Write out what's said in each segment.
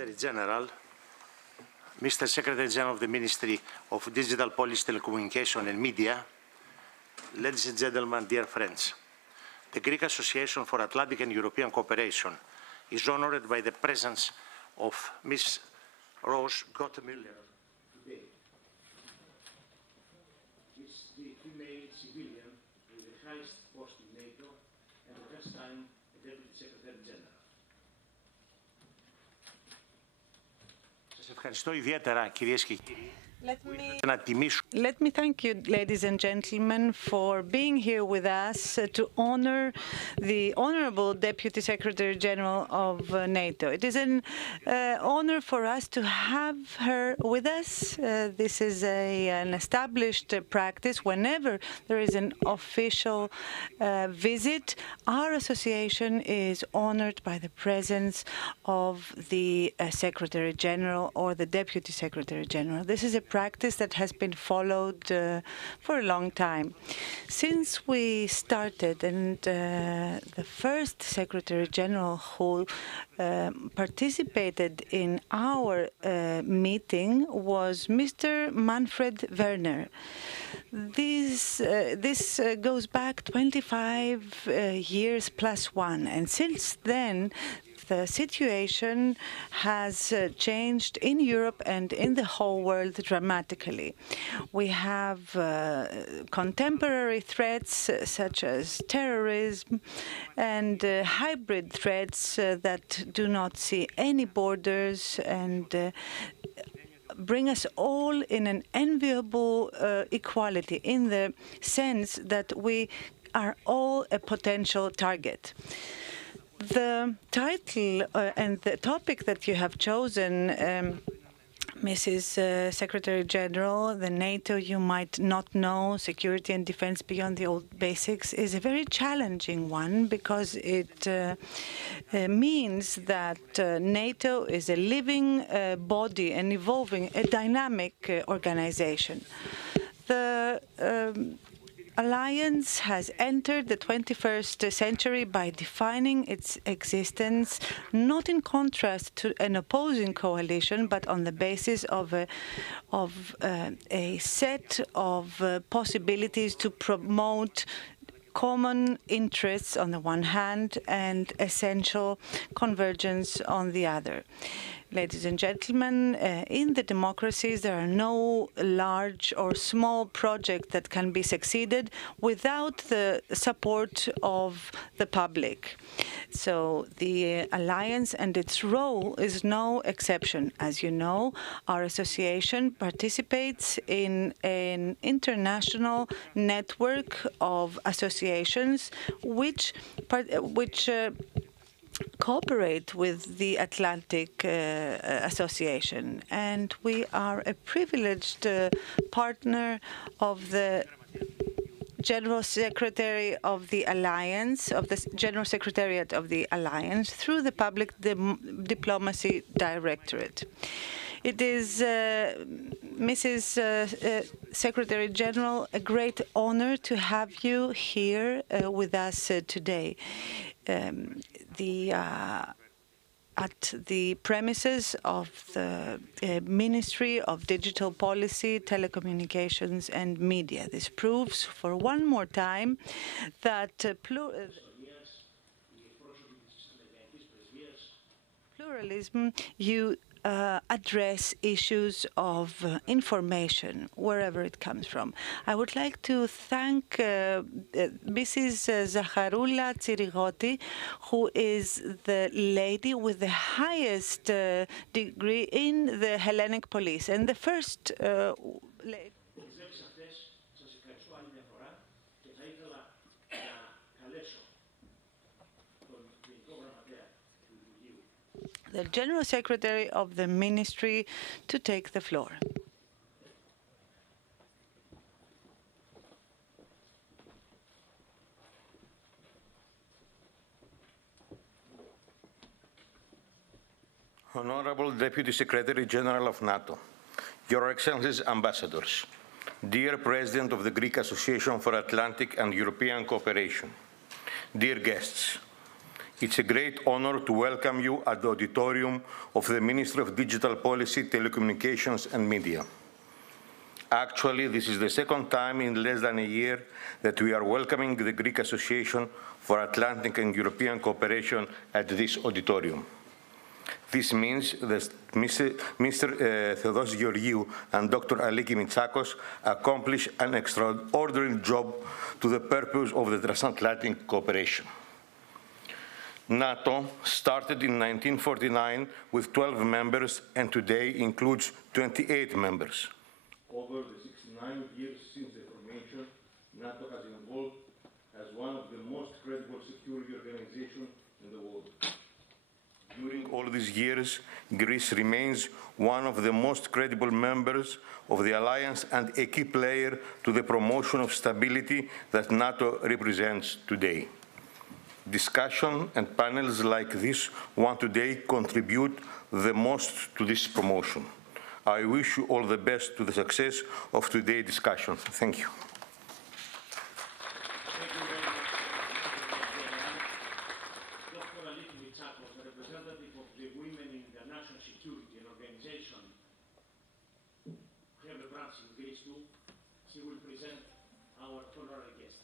Secretary General, Mr. Secretary General of the Ministry of Digital Policy, Telecommunication and Media, ladies and gentlemen, dear friends, the Greek Association for Atlantic and European Cooperation is honored by the presence of Ms. Rose Gottemoeller today. Is the female civilian with the highest post in NATO and the first time a Deputy Secretary General. Σας ευχαριστώ ιδιαίτερα, κυρίες και κύριοι. Let me thank you, ladies and gentlemen, for being here with us to honor the Honorable Deputy Secretary General of NATO. It is an honor for us to have her with us. This is an established practice. Whenever there is an official visit, our association is honored by the presence of the Secretary General or the Deputy Secretary General. This is a practice that has been followed for a long time. Since we started, and the first Secretary General who participated in our meeting was Mr. Manfred Werner. This goes back 25 years plus one, and since then, the situation has changed in Europe and in the whole world dramatically. We have contemporary threats such as terrorism and hybrid threats that do not see any borders and bring us all in an enviable equality in the sense that we are all a potential target. The title and the topic that you have chosen, Mrs. Secretary General, the NATO you might not know, security and defense beyond the old basics, is a very challenging one because it means that NATO is a living body and evolving, a dynamic organization. The Alliance has entered the 21st century by defining its existence not in contrast to an opposing coalition, but on the basis of a set of possibilities to promote common interests on the one hand and essential convergence on the other. Ladies and gentlemen, in the democracies, there are no large or small project that can be succeeded without the support of the public. So the alliance and its role is no exception. As you know, our association participates in an international network of associations which cooperate with the Atlantic Association, and we are a privileged partner of the General Secretary of the Alliance, of the General Secretariat of the Alliance, through the Public Diplomacy Directorate. It is, Mrs. Secretary General, a great honor to have you here with us today. At the premises of the Ministry of Digital Policy, Telecommunications and Media. This proves for one more time that pluralism, you address issues of information wherever it comes from. I would like to thank Mrs. Zaharoula Tsirigoti, who is the lady with the highest degree in the Hellenic police and the first lady. The General Secretary of the Ministry to take the floor. Honorable Deputy Secretary General of NATO, Your Excellencies Ambassadors, dear President of the Greek Association for Atlantic and European Cooperation, dear guests, It's a great honor to welcome you at the auditorium of the Ministry of Digital Policy, Telecommunications and Media. Actually, this is the second time in less than a year that we are welcoming the Greek Association for Atlantic and European Cooperation at this auditorium. This means that Mr. Theodoros Georgiou and Dr. Aliki Mitsakos accomplish an extraordinary job to the purpose of the transatlantic cooperation. NATO started in 1949 with 12 members and today includes 28 members. Over the 69 years since the formation, NATO has evolved as one of the most credible security organizations in the world. During all these years, Greece remains one of the most credible members of the alliance and a key player to the promotion of stability that NATO represents today. Discussion and panels like this one today contribute the most to this promotion. I wish you all the best to the success of today's discussion. Thank you. She will present our honorary guest.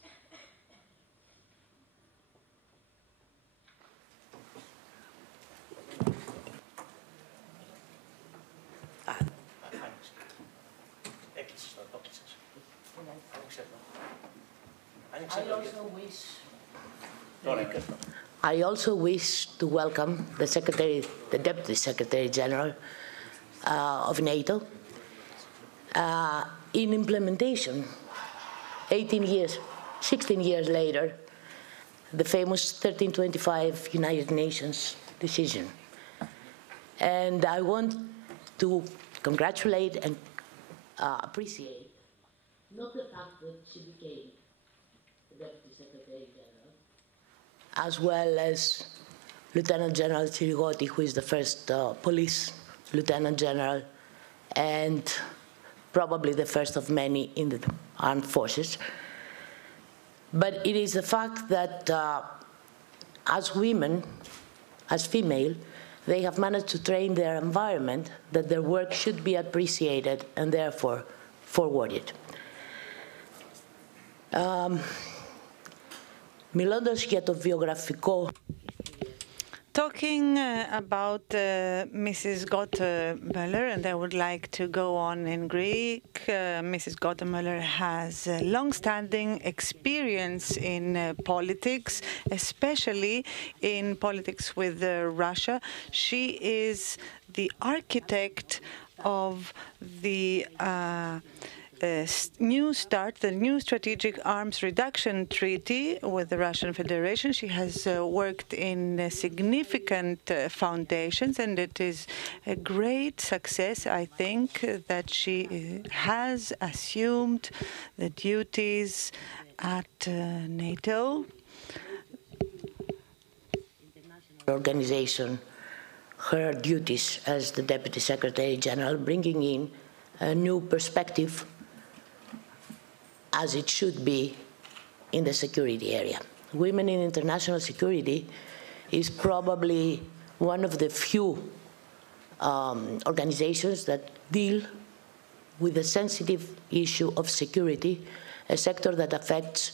I also wish to welcome the Deputy Secretary General of NATO. In implementation, 16 years later, the famous 1325 United Nations decision. And I want to congratulate and appreciate not the fact that she became the Deputy Secretary General, as well as Lieutenant General Tsirigoti, who is the first police Lieutenant General, and probably the first of many in the armed forces. But it is the fact that as women, as female, they have managed to train their environment that their work should be appreciated and therefore forwarded. Μιλώντας για το βιογραφικό. Talking about Mrs. Gottemoeller, and I would like to go on in Greek. Mrs. Gottemoeller has long-standing experience in politics, especially in politics with Russia. She is the architect of the New START, the new Strategic Arms Reduction Treaty with the Russian Federation. She has worked in significant foundations, and it is a great success, I think, that she has assumed the duties at NATO. Organization, her duties as the Deputy Secretary General, bringing in a new perspective, as it should be in the security area. Women in international security is probably one of the few organizations that deal with the sensitive issue of security, a sector that affects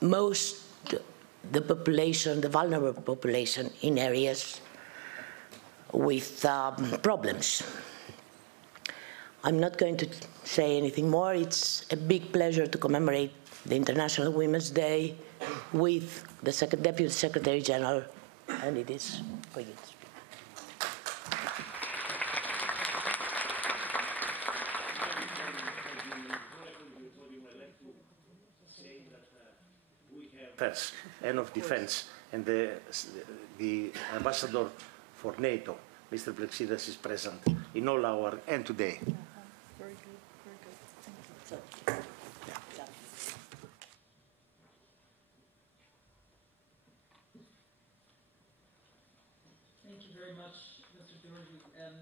most the population, the vulnerable population in areas with problems. I'm not going to say anything more. It's a big pleasure to commemorate the International Women's Day with the Deputy Secretary General, and it is for you to speak. And of Defense, and the Ambassador for NATO, Mr. Plexidas, is present in all our and today. Very good, very good. Thank you. Thank you very much, Mr. Georgiou and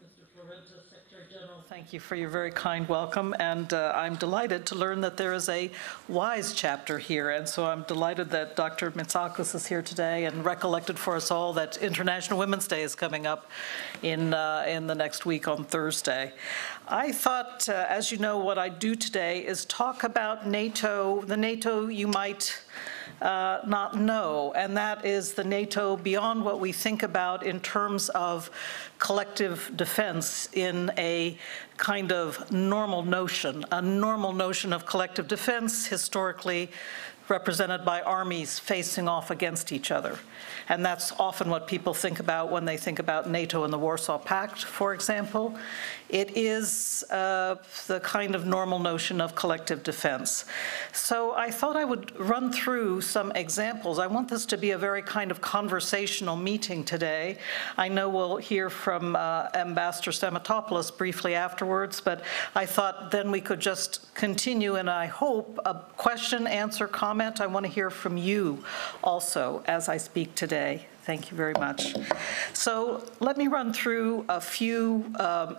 Ms. Secretary General, thank you for your very kind welcome, and I'm delighted to learn that there is a WIIS chapter here, and so I'm delighted that Dr. Mitsakis is here today and recollected for us all that International Women's Day is coming up in the next week on Thursday. I thought, as you know, what I do today is talk about NATO, the NATO you might not know, and that is the NATO beyond what we think about in terms of collective defense in a kind of normal notion of collective defense historically represented by armies facing off against each other. And that's often what people think about when they think about NATO and the Warsaw Pact, for example. It is the kind of normal notion of collective defense. So I thought I would run through some examples. I want this to be a very kind of conversational meeting today. I know we'll hear from Ambassador Stamatopoulos briefly afterwards, but I thought then we could just continue, and I hope a question, answer, comment. I want to hear from you also as I speak today. Thank you very much. So let me run through a few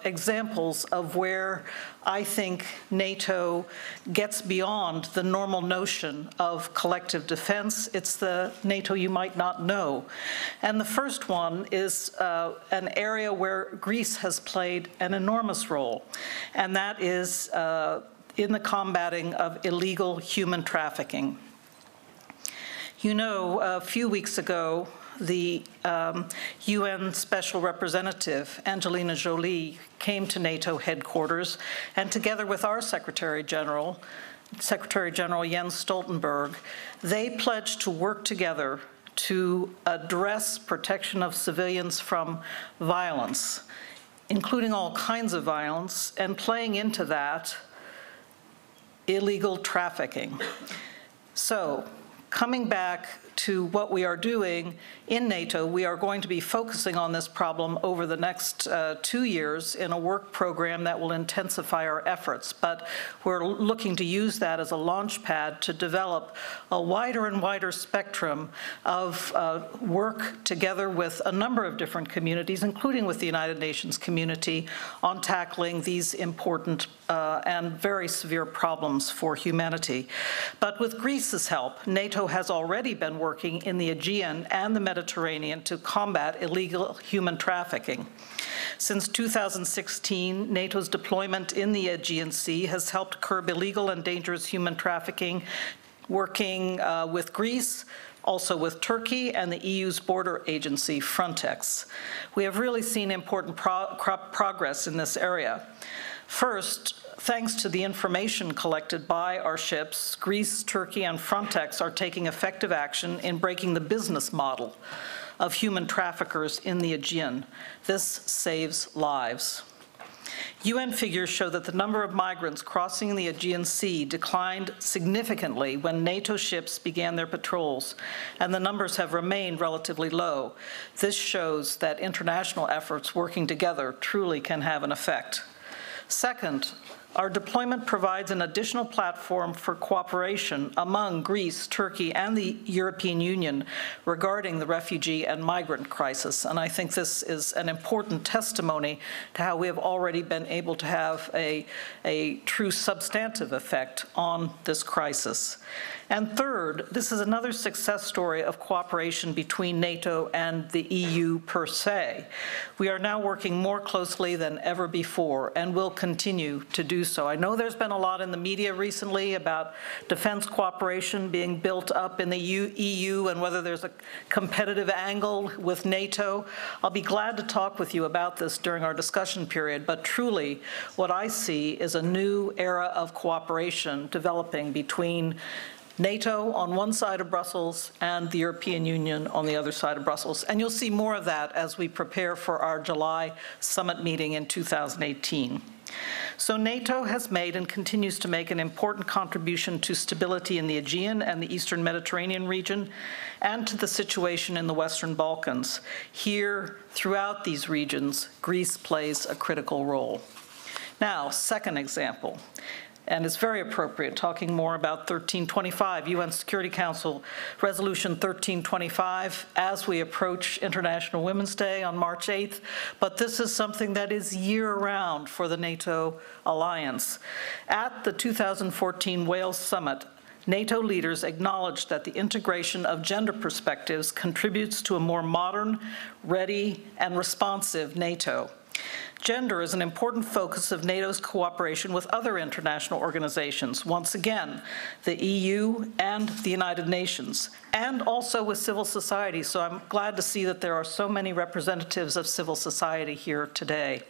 examples of where I think NATO gets beyond the normal notion of collective defense. It's the NATO you might not know. And the first one is an area where Greece has played an enormous role, and that is in the combating of illegal human trafficking. You know, a few weeks ago, the UN Special Representative, Angelina Jolie, came to NATO headquarters, and together with our Secretary General Jens Stoltenberg, they pledged to work together to address protection of civilians from violence, including all kinds of violence, and playing into that, illegal trafficking. So, coming back to what we are doing in NATO, we are going to be focusing on this problem over the next 2 years in a work program that will intensify our efforts. But we're looking to use that as a launch pad to develop a wider and wider spectrum of work together with a number of different communities, including with the United Nations community, on tackling these important and very severe problems for humanity. But with Greece's help, NATO has already been working in the Aegean and the Mediterranean to combat illegal human trafficking. Since 2016, NATO's deployment in the Aegean Sea has helped curb illegal and dangerous human trafficking, working with Greece, also with Turkey and the EU's border agency, Frontex. We have really seen important progress in this area. First, thanks to the information collected by our ships, Greece, Turkey, and Frontex are taking effective action in breaking the business model of human traffickers in the Aegean. This saves lives. UN figures show that the number of migrants crossing the Aegean Sea declined significantly when NATO ships began their patrols, and the numbers have remained relatively low. This shows that international efforts working together truly can have an effect. Second, our deployment provides an additional platform for cooperation among Greece, Turkey, and the European Union regarding the refugee and migrant crisis. And I think this is an important testimony to how we have already been able to have a true substantive effect on this crisis. And third, this is another success story of cooperation between NATO and the EU per se. We are now working more closely than ever before and will continue to do so. I know there's been a lot in the media recently about defense cooperation being built up in the EU and whether there's a competitive angle with NATO. I'll be glad to talk with you about this during our discussion period, but truly what I see is a new era of cooperation developing between NATO on one side of Brussels and the European Union on the other side of Brussels. And you'll see more of that as we prepare for our July summit meeting in 2018. So NATO has made and continues to make an important contribution to stability in the Aegean and the Eastern Mediterranean region and to the situation in the Western Balkans. Here, throughout these regions, Greece plays a critical role. Now, second example. and it's very appropriate, talking more about 1325, UN Security Council Resolution 1325, as we approach International Women's Day on March 8th. But this is something that is year-round for the NATO alliance. At the 2014 Wales Summit, NATO leaders acknowledged that the integration of gender perspectives contributes to a more modern, ready, and responsive NATO. Gender is an important focus of NATO's cooperation with other international organizations, once again, the EU and the United Nations, and also with civil society. So I'm glad to see that there are so many representatives of civil society here today.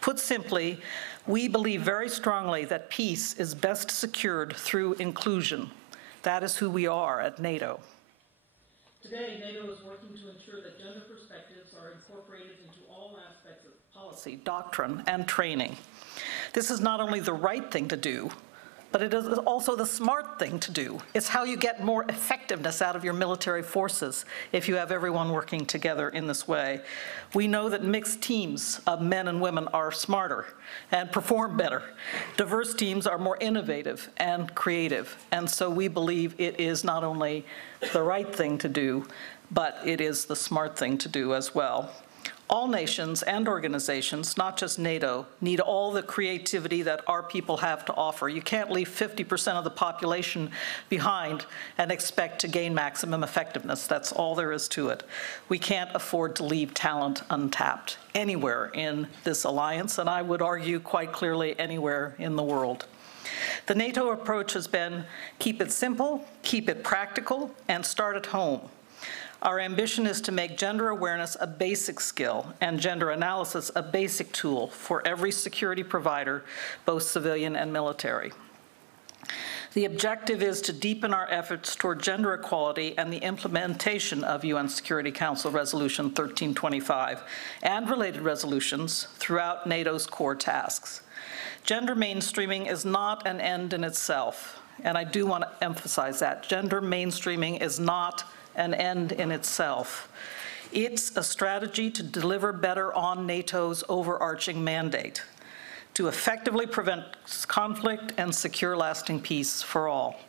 Put simply, we believe very strongly that peace is best secured through inclusion. That is who we are at NATO. Today, NATO is working to ensure that gender perspectives are incorporated into all aspects of policy, doctrine, and training. This is not only the right thing to do, but it is also the smart thing to do. It's how you get more effectiveness out of your military forces if you have everyone working together in this way. We know that mixed teams of men and women are smarter and perform better. Diverse teams are more innovative and creative. And so we believe it is not only the right thing to do, but it is the smart thing to do as well. All nations and organizations, not just NATO, need all the creativity that our people have to offer. You can't leave 50% of the population behind and expect to gain maximum effectiveness. That's all there is to it. We can't afford to leave talent untapped anywhere in this alliance, and I would argue quite clearly anywhere in the world. The NATO approach has been keep it simple, keep it practical, and start at home. Our ambition is to make gender awareness a basic skill and gender analysis a basic tool for every security provider, both civilian and military. The objective is to deepen our efforts toward gender equality and the implementation of UN Security Council Resolution 1325 and related resolutions throughout NATO's core tasks. Gender mainstreaming is not an end in itself, and I do want to emphasize that. Gender mainstreaming is not an end in itself. It's a strategy to deliver better on NATO's overarching mandate, to effectively prevent conflict and secure lasting peace for all.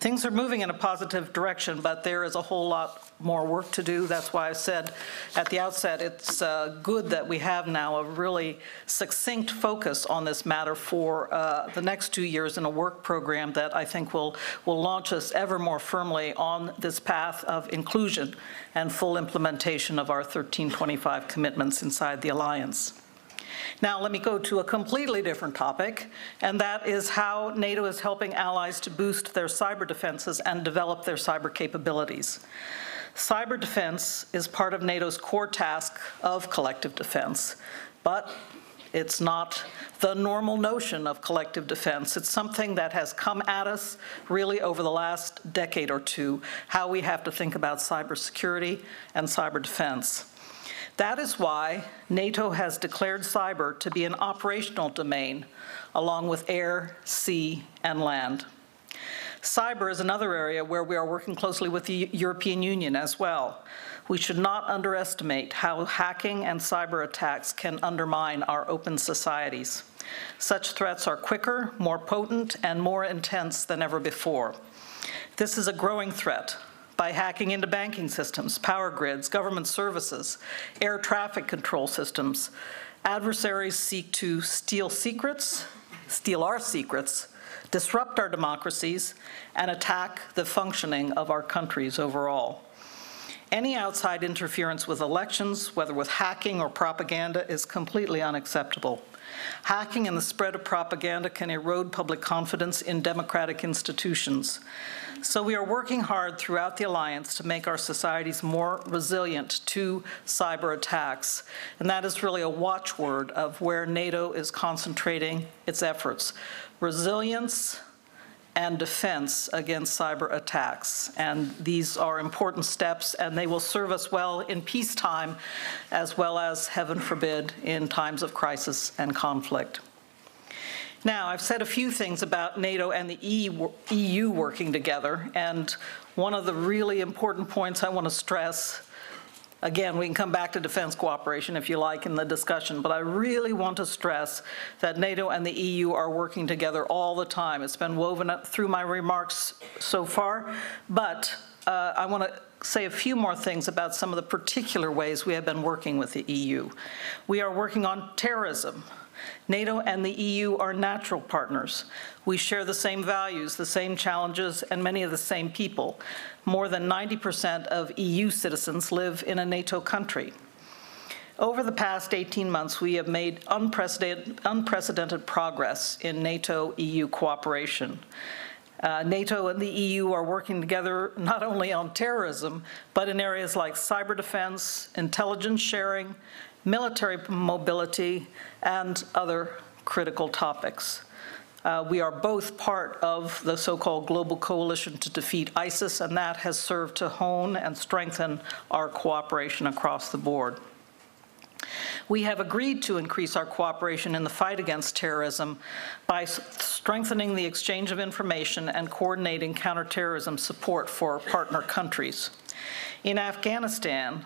Things are moving in a positive direction, but there is a whole lot more work to do. That's why I said at the outset it's good that we have now a really succinct focus on this matter for the next 2 years in a work program that I think will launch us ever more firmly on this path of inclusion and full implementation of our 1325 commitments inside the alliance. Now, let me go to a completely different topic, and that is how NATO is helping allies to boost their cyber defenses and develop their cyber capabilities. Cyber defense is part of NATO's core task of collective defense, but it's not the normal notion of collective defense. It's something that has come at us really over the last decade or two, how we have to think about cybersecurity and cyber defense. That is why NATO has declared cyber to be an operational domain, along with air, sea, and land. Cyber is another area where we are working closely with the European Union as well. We should not underestimate how hacking and cyber attacks can undermine our open societies. Such threats are quicker, more potent, and more intense than ever before. This is a growing threat. By hacking into banking systems, power grids, government services, air traffic control systems, adversaries seek to steal our secrets, disrupt our democracies, and attack the functioning of our countries overall. Any outside interference with elections, whether with hacking or propaganda, is completely unacceptable. Hacking and the spread of propaganda can erode public confidence in democratic institutions. So we are working hard throughout the alliance to make our societies more resilient to cyber attacks. And that is really a watchword of where NATO is concentrating its efforts. Resilience and defense against cyber attacks. And these are important steps, and they will serve us well in peacetime, as well as, heaven forbid, in times of crisis and conflict. Now, I've said a few things about NATO and the EU working together, and one of the really important points I want to stress Again, we can come back to defense cooperation if you like in the discussion, but I really want to stress that NATO and the EU are working together all the time. It's been woven up through my remarks so far, but I want to say a few more things about some of the particular ways we have been working with the EU. We are working on terrorism. NATO and the EU are natural partners. We share the same values, the same challenges, and many of the same people. More than 90% of EU citizens live in a NATO country. Over the past 18 months, we have made unprecedented progress in NATO-EU cooperation. NATO and the EU are working together not only on terrorism, but in areas like cyber defense, intelligence sharing, military mobility, and other critical topics. We are both part of the so-called global coalition to defeat ISIS, and that has served to hone and strengthen our cooperation across the board. We have agreed to increase our cooperation in the fight against terrorism by strengthening the exchange of information and coordinating counterterrorism support for partner countries. In Afghanistan,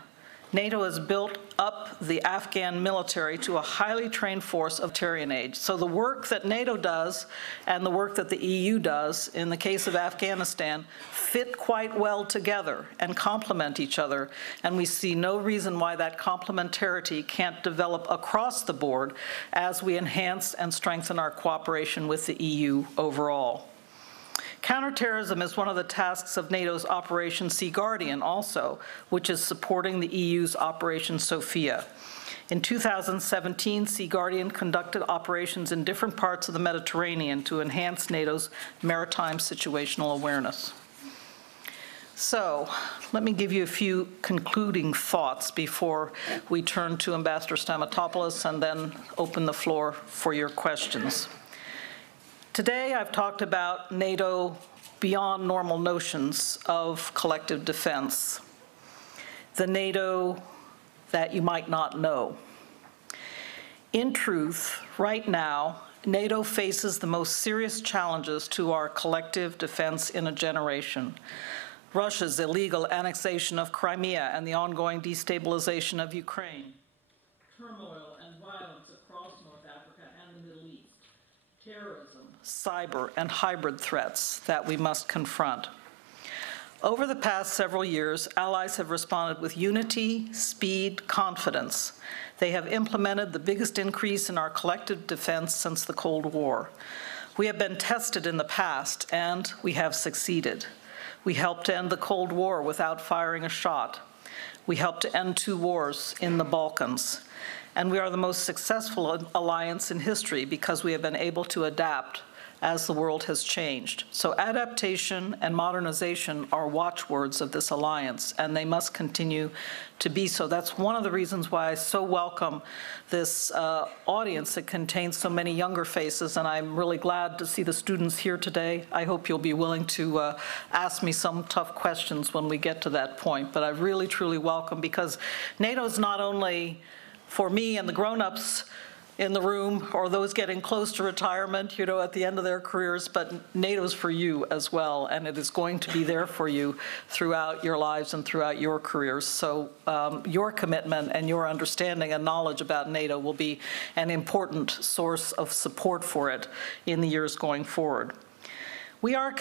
NATO has built up the Afghan military to a highly trained force of humanitarian aid. So the work that NATO does and the work that the EU does in the case of Afghanistan fit quite well together and complement each other, and we see no reason why that complementarity can't develop across the board as we enhance and strengthen our cooperation with the EU overall. Counterterrorism is one of the tasks of NATO's Operation Sea Guardian also, which is supporting the EU's Operation Sophia. In 2017, Sea Guardian conducted operations in different parts of the Mediterranean to enhance NATO's maritime situational awareness. So, let me give you a few concluding thoughts before we turn to Ambassador Stamatopoulos and then open the floor for your questions. Today, I've talked about NATO beyond normal notions of collective defense, the NATO that you might not know. In truth, right now, NATO faces the most serious challenges to our collective defense in a generation. Russia's illegal annexation of Crimea and the ongoing destabilization of Ukraine, turmoil and violence across North Africa and the Middle East, terrorism, cyber, and hybrid threats that we must confront. Over the past several years, allies have responded with unity, speed, confidence. They have implemented the biggest increase in our collective defense since the Cold War. We have been tested in the past, and we have succeeded. We helped to end the Cold War without firing a shot. We helped to end 2 wars in the Balkans. And we are the most successful alliance in history because we have been able to adapt as the world has changed. So adaptation and modernization are watchwords of this alliance, and they must continue to be so. That's one of the reasons why I so welcome this audience that contains so many younger faces, and I'm really glad to see the students here today. I hope you'll be willing to ask me some tough questions when we get to that point, but I really, truly welcome, because NATO is not only for me and the grown-ups in the room or those getting close to retirement, you know, at the end of their careers, but NATO's for you as well, and it is going to be there for you throughout your lives and throughout your careers. So your commitment and your understanding and knowledge about NATO will be an important source of support for it in the years going forward. We are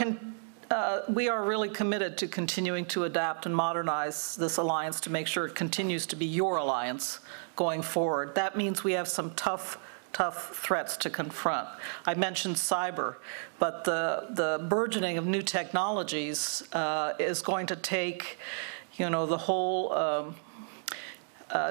really committed to continuing to adapt and modernize this alliance to make sure it continues to be your alliance going forward. That means we have some tough threats to confront. I mentioned cyber, but the burgeoning of new technologies is going to take, you know, the whole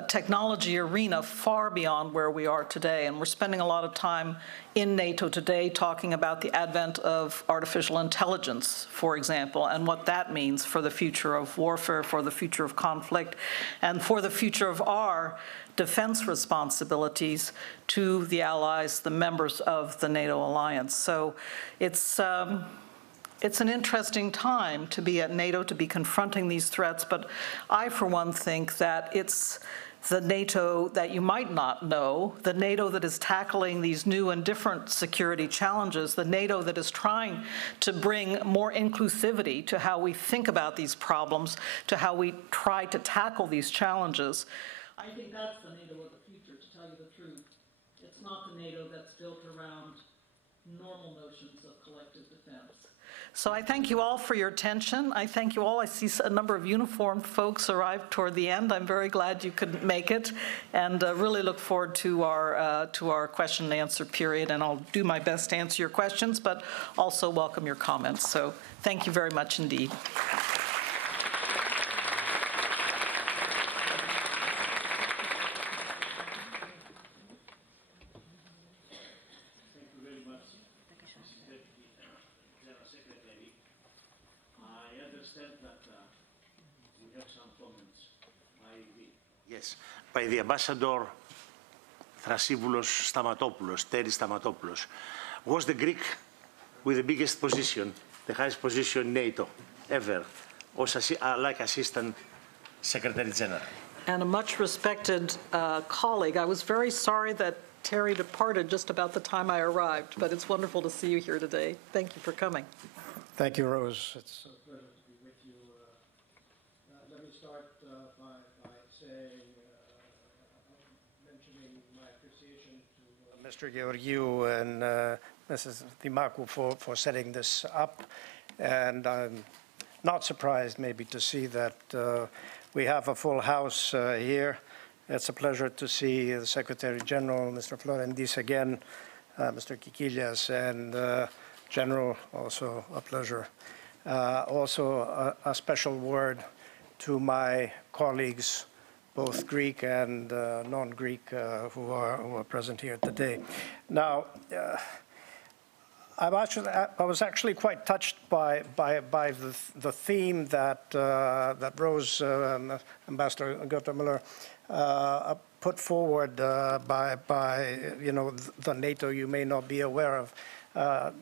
technology arena far beyond where we are today. And we're spending a lot of time in NATO today talking about the advent of artificial intelligence, for example, and what that means for the future of warfare, for the future of conflict, and for the future of our defense responsibilities to the allies, the members of the NATO alliance. So it's an interesting time to be at NATO, to be confronting these threats, but I, for one, think that it's the NATO that you might not know, the NATO that is tackling these new and different security challenges, the NATO that is trying to bring more inclusivity to how we think about these problems, to how we try to tackle these challenges. I think that's the NATO of the future, to tell you the truth. It's not the NATO that's built around normal notions of collective defense. So I thank you all for your attention. I thank you all. I see a number of uniformed folks arrived toward the end. I'm very glad you could make it, and really look forward to our question and answer period, and I'll do my best to answer your questions, but also welcome your comments. So thank you very much indeed. Yes, by the Ambassador Thrasivoulos Stamatopoulos, Terry Stamatopoulos, was the Greek with the biggest position, the highest position in NATO ever, was like Assistant Secretary General. And a much respected colleague. I was very sorry that Terry departed just about the time I arrived, but it's wonderful to see you here today. Thank you for coming. Thank you, Rose. It's a pleasure to be with you. Let me start by saying, mentioning my appreciation to Mr. Georgiou and Mrs. Dimakou for setting this up. And I'm not surprised maybe to see that we have a full house here. It's a pleasure to see the Secretary General, Mr. Florendis again, Mr. Kikilias, and General, also a pleasure. Also a special word to my colleagues, both Greek and non-Greek, who are present here today. Now, I was actually quite touched by the theme that that Rose, Ambassador Gottemoeller, put forward by the NATO you may not be aware of.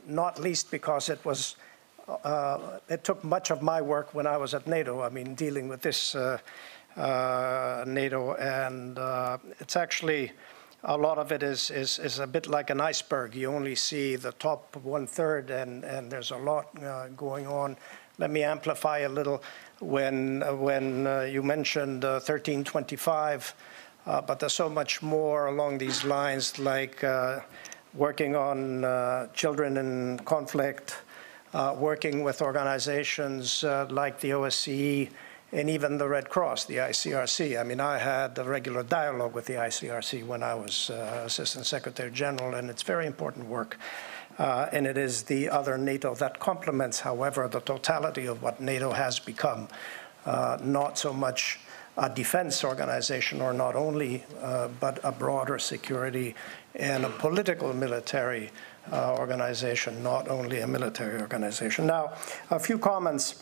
Not least because it was, it took much of my work when I was at NATO. I mean, dealing with this NATO, and it's actually, a lot of it is a bit like an iceberg. You only see the top 1/3, and there's a lot going on. Let me amplify a little. When you mentioned 1325, but there's so much more along these lines, like working on children in conflict, working with organizations like the OSCE, and even the Red Cross, the ICRC. I mean, I had a regular dialogue with the ICRC when I was Assistant Secretary General, and it's very important work. And it is the other NATO that complements, however, the totality of what NATO has become. Not so much a defense organization, or not only, but a broader security and a political military organization, not only a military organization. Now, a few comments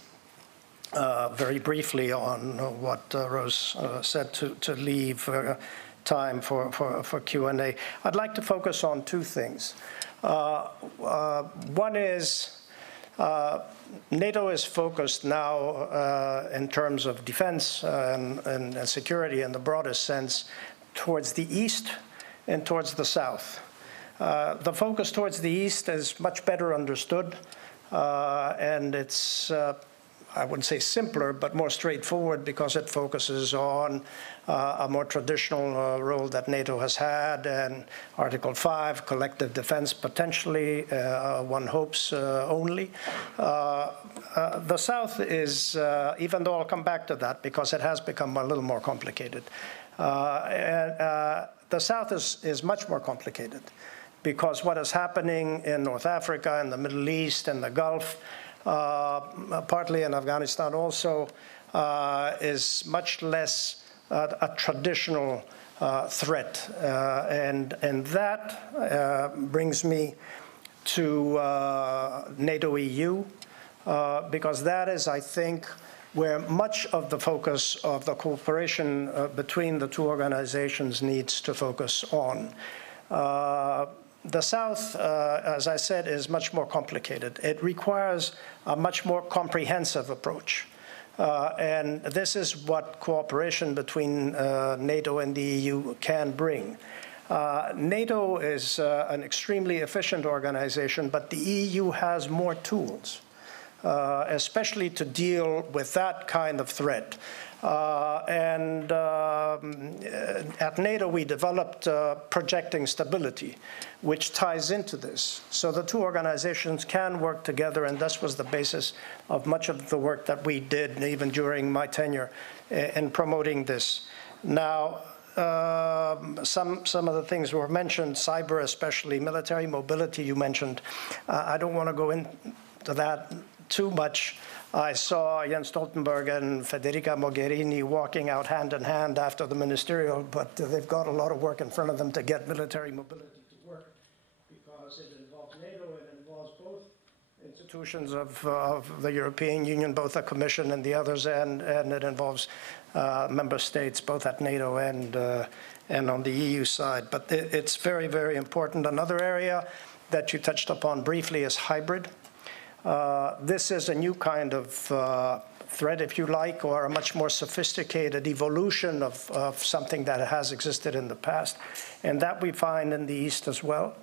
very briefly on what Rose said to leave time for Q&A. I'd like to focus on two things. One is NATO is focused now in terms of defense and security in the broadest sense towards the east and towards the south. The focus towards the east is much better understood, and it's I wouldn't say simpler, but more straightforward, because it focuses on a more traditional role that NATO has had, and Article 5, collective defense potentially, one hopes only. The South is, even though I'll come back to that because it has become a little more complicated, the South is much more complicated, because what is happening in North Africa, in the Middle East, and the Gulf, partly in Afghanistan also, is much less a traditional threat. And that brings me to NATO-EU, because that is, I think, where much of the focus of the cooperation between the two organizations needs to focus on. The South, as I said, is much more complicated. It requires a much more comprehensive approach. And this is what cooperation between NATO and the EU can bring. NATO is an extremely efficient organization, but the EU has more tools, especially to deal with that kind of threat. At NATO, we developed projecting stability, which ties into this. So the two organizations can work together, and this was the basis of much of the work that we did, even during my tenure, in promoting this. Now, some of the things were mentioned, cyber especially, military mobility you mentioned. I don't want to go into that too much. I saw Jens Stoltenberg and Federica Mogherini walking out hand in hand after the ministerial, but they've got a lot of work in front of them to get military mobility to work, because it involves NATO, it involves both institutions of the European Union, both the Commission and the others, and it involves member states, both at NATO and on the EU side. But it's very, very important. Another area that you touched upon briefly is hybrid. This is a new kind of threat, if you like, or a much more sophisticated evolution of something that has existed in the past, and that we find in the East as well.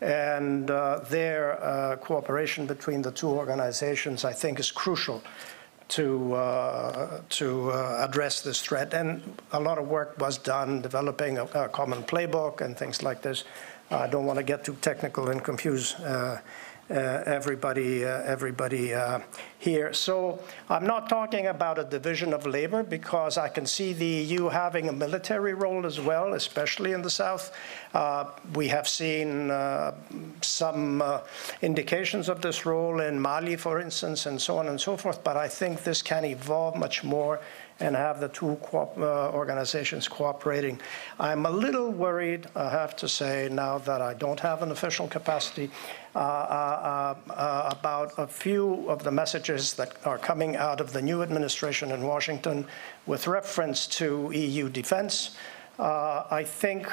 And their cooperation between the two organizations, I think, is crucial to address this threat. And a lot of work was done developing a common playbook and things like this. I don't want to get too technical and confuse everybody here. So I'm not talking about a division of labor, because I can see the EU having a military role as well, especially in the south. We have seen some indications of this role in Mali, for instance, and so on and so forth. But I think this can evolve much more and have the two organizations cooperating. I'm a little worried, I have to say, now that I don't have an official capacity, about a few of the messages that are coming out of the new administration in Washington with reference to EU defense. I think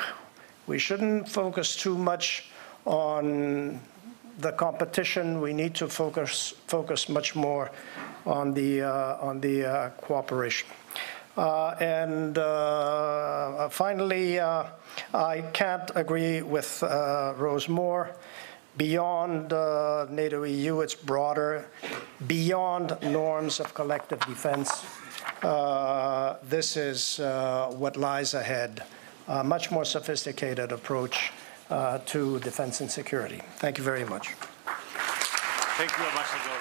we shouldn't focus too much on the competition. We need to focus much more on the cooperation. Finally, I can't agree with Rose more. Beyond NATO-EU, it's broader, beyond norms of collective defense. This is what lies ahead, a much more sophisticated approach to defense and security. Thank you very much. Thank you, Ambassador.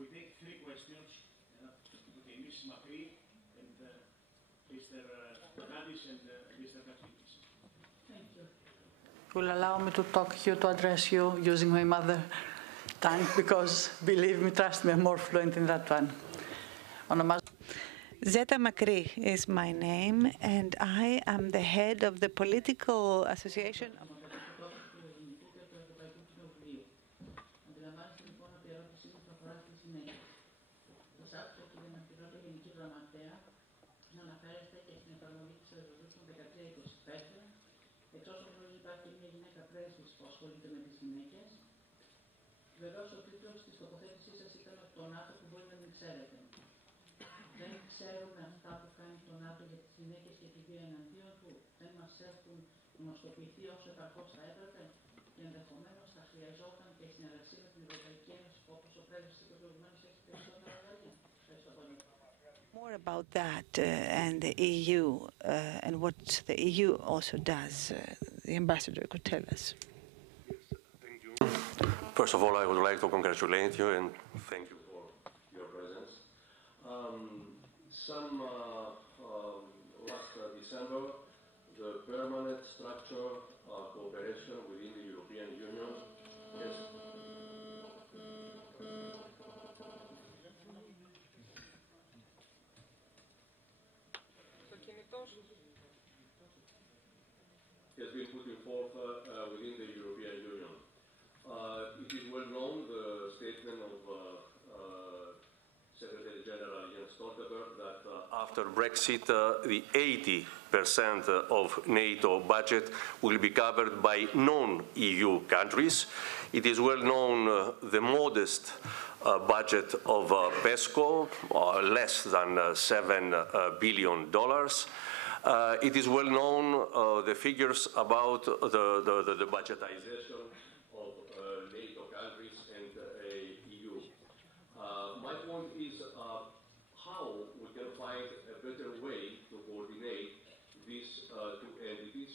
We take three questions. Okay, Ms. Macri and Mr. Gadis and Mr. Katsinis. Thank you. Will allow me to address you using my mother tongue, because believe me, trust me, I'm more fluent in that one. Zeta Macri is my name, and I am the head of the political association. Βεβαίως ο τίτλος της τοποθέτησής σας ήταν το ΝΑΤΟ που μπορεί να μην ξέρετε. Δεν ξέρουμε αυτά που κάνει το ΝΑΤΟ για τις γυναίκες και τη βία εναντίον του. Δεν μας έχουν γνωστοποιηθεί όσο επαρκώς θα έπρεπε, και ενδεχομένως θα χρειαζόταν και συνεργασία με την Ευρωπαϊκή Ένωση, όπως ο πρέσβης είπε προηγουμένως, έχει περισσότερα εργαλεία. Ευχαριστώ πολύ. More about that and the EU and what the EU also does. The ambassador could tell us. First of all, I would like to congratulate you and thank you for your presence. Last December, the permanent structure of cooperation within the European Union has been put in forth within the European Union. It is after Brexit, the 80% of NATO budget will be covered by non-EU countries. It is well known the modest budget of PESCO, less than $7 billion. It is well known the figures about the budgetization of NATO countries and EU. My point is how we can find a better way to coordinate these two entities.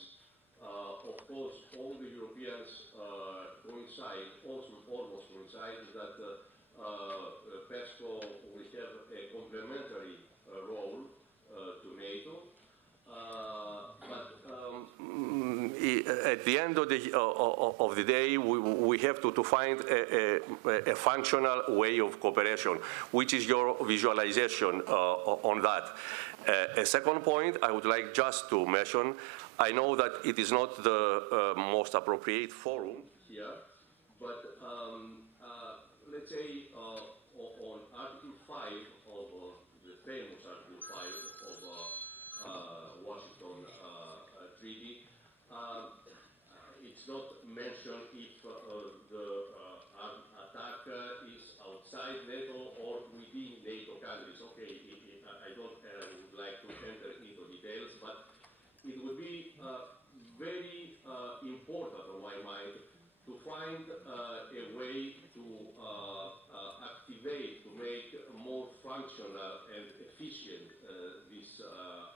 Of course, all the Europeans coincide, almost coincide, that PESCO will have a complementary role to NATO. At the end of the day, we have to find a functional way of cooperation. Which is your visualization on that? A second point I would like just to mention, I know that it is not the most appropriate forum here, but let's say on Article 5 of the famous Article 5 of Washington Treaty, it's not mentioned if the attack is outside NATO or within NATO countries. Okay, I don't would like to enter into details, but it would be very important on my mind to find a way to activate, to make more functional and efficient this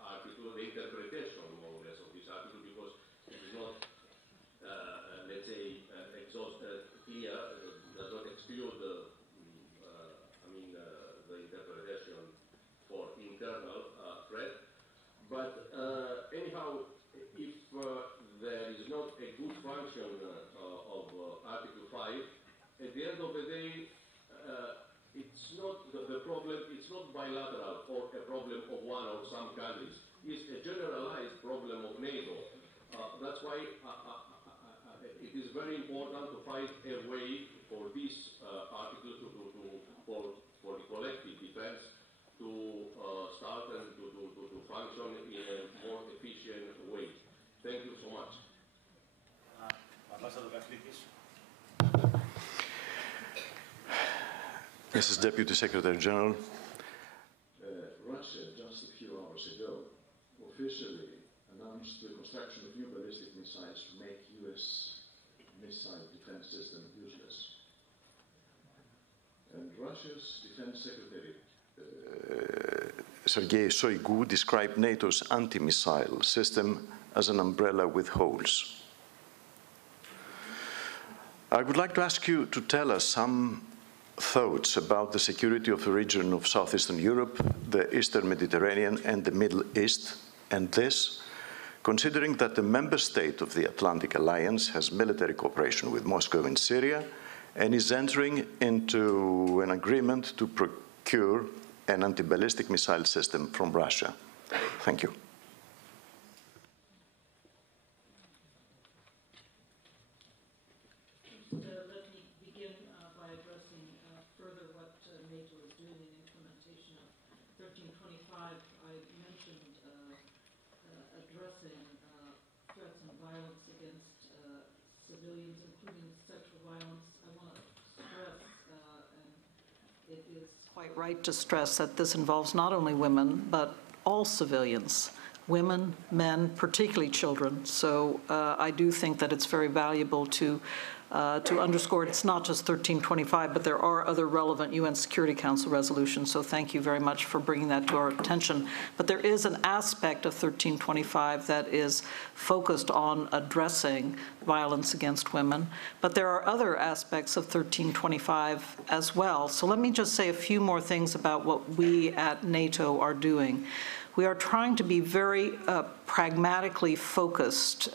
article, the interpretation more or less of this article, because it is not, let's say, clear, does not exclude the interpretation for internal threat. But anyhow, if there is not a good function of Article 5, at the end of the day, it's not the problem, it's not bilateral or a problem of one or some countries. It's a generalized problem of NATO. That's why it is very important to find a way for this article for the collective defense to start and to function in a more efficient way. Thank you so much. Mrs. Deputy Secretary General. Russia, just a few hours ago, officially announced the construction of new ballistic missiles to make U.S. missile defense system useless. And Russia's defense secretary, Sergei Shoigu, described NATO's anti-missile system as an umbrella with holes. I would like to ask you to tell us some thoughts about the security of the region of Southeastern Europe, the Eastern Mediterranean, and the Middle East, and this, considering that the member state of the Atlantic Alliance has military cooperation with Moscow in Syria and is entering into an agreement to procure an anti-ballistic missile system from Russia. Thank you. Let me begin by addressing further what NATO is doing in implementation of 1325. I mentioned addressing threats and violence against civilians, including sexual violence. I want to stress, and it is quite right to stress, that this involves not only women, but all civilians. Women, men, particularly children. So I do think that it's very valuable to underscore it's not just 1325, but there are other relevant UN Security Council resolutions, so thank you very much for bringing that to our attention. But there is an aspect of 1325 that is focused on addressing violence against women, but there are other aspects of 1325 as well. So let me just say a few more things about what we at NATO are doing. We are trying to be very pragmatically focused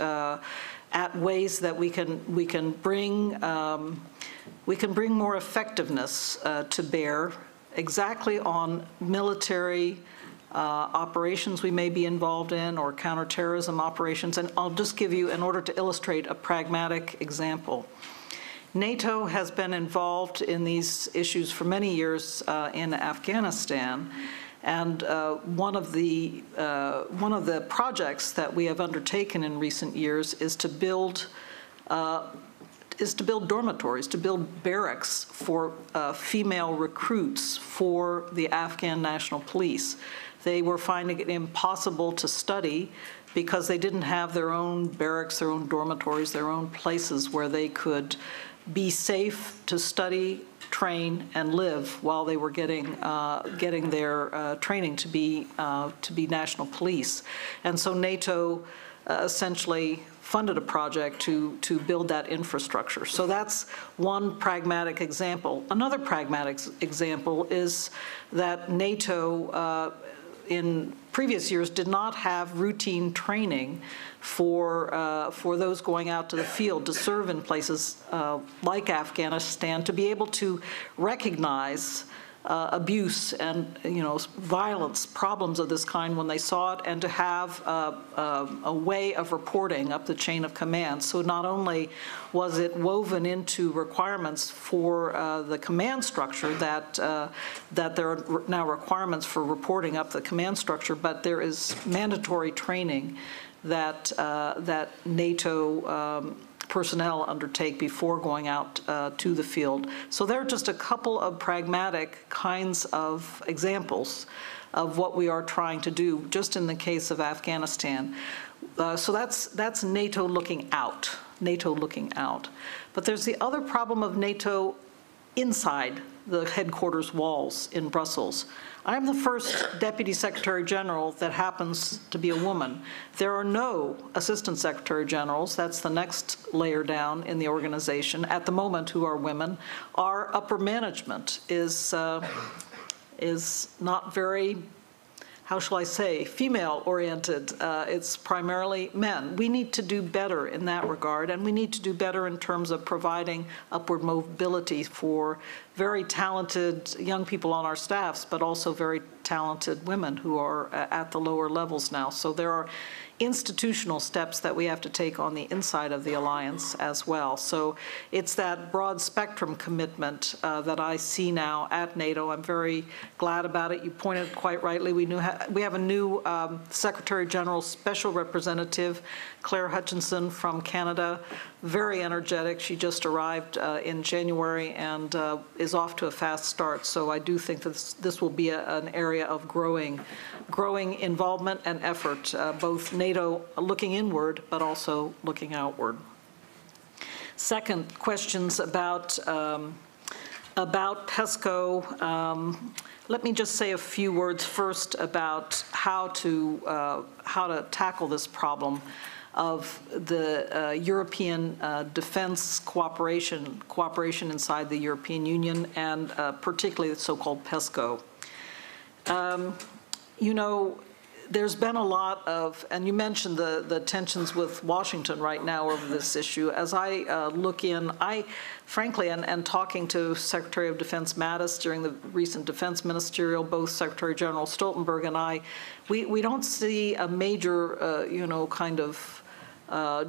at ways that we can bring more effectiveness to bear exactly on military operations we may be involved in, or counterterrorism operations. And I'll just give you, in order to illustrate, a pragmatic example. NATO has been involved in these issues for many years in Afghanistan. And one of the projects that we have undertaken in recent years is to build dormitories, to build barracks for female recruits for the Afghan National Police. They were finding it impossible to study because they didn't have their own barracks, their own dormitories, their own places where they could be safe to study, train, and live while they were getting their training to be national police. And so NATO essentially funded a project to build that infrastructure. So that's one pragmatic example. Another pragmatic example is that NATO in previous years did not have routine training for those going out to the field to serve in places like Afghanistan, to be able to recognize abuse and violence, problems of this kind when they saw it, and to have a way of reporting up the chain of command. So not only was it woven into requirements for the command structure that there are now requirements for reporting up the command structure, but there is mandatory training that NATO personnel undertake before going out to the field. So there are just a couple of pragmatic kinds of examples of what we are trying to do just in the case of Afghanistan. So that's NATO looking out, NATO looking out. But there's the other problem of NATO inside the headquarters walls in Brussels. I'm the first Deputy Secretary General that happens to be a woman. There are no Assistant Secretary Generals, that's the next layer down in the organization, at the moment, who are women. Our upper management is not very, how shall I say, female-oriented. It's primarily men. We need to do better in that regard, and we need to do better in terms of providing upward mobility for very talented young people on our staffs, but also very talented women who are at the lower levels now. So there are institutional steps that we have to take on the inside of the alliance as well. So it's that broad spectrum commitment that I see now at NATO. I'm very glad about it. You pointed quite rightly, we have a new Secretary General Special Representative, Claire Hutchinson from Canada, very energetic. She just arrived in January and is off to a fast start. So I do think that this will be an area of growing involvement and effort, both NATO looking inward, but also looking outward. Second, questions about PESCO. Let me just say a few words first about how to tackle this problem of the European defense cooperation inside the European Union, and particularly the so-called PESCO. There's been a lot of, and you mentioned the tensions with Washington right now over this issue. As I look in, frankly, and talking to Secretary of Defense Mattis during the recent defense ministerial, both Secretary General Stoltenberg and I, we don't see a major, kind of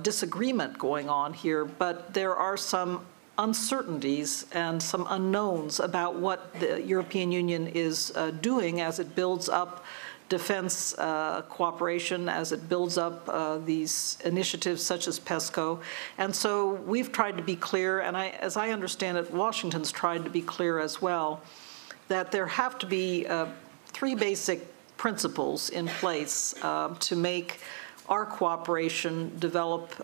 disagreement going on here, but there are some uncertainties and some unknowns about what the European Union is doing as it builds up defense cooperation, as it builds up these initiatives such as PESCO. And so we've tried to be clear, and as I understand it, Washington's tried to be clear as well, that there have to be three basic principles in place to make our cooperation develop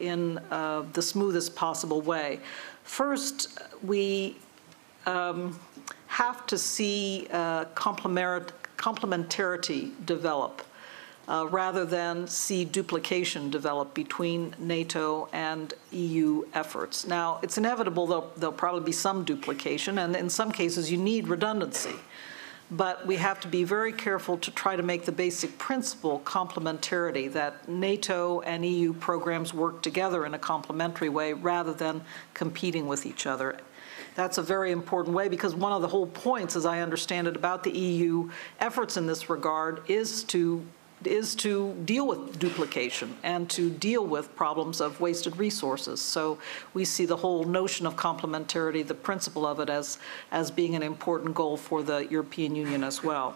in the smoothest possible way. First, we have to see complementarity develop rather than see duplication develop between NATO and EU efforts. Now, it's inevitable there'll probably be some duplication, and in some cases you need redundancy. But we have to be very careful to try to make the basic principle complementarity, that NATO and EU programs work together in a complementary way rather than competing with each other. That's a very important way, because one of the whole points, as I understand it, about the EU efforts in this regard is to deal with duplication and to deal with problems of wasted resources. So we see the whole notion of complementarity, the principle of it, as being an important goal for the European Union as well.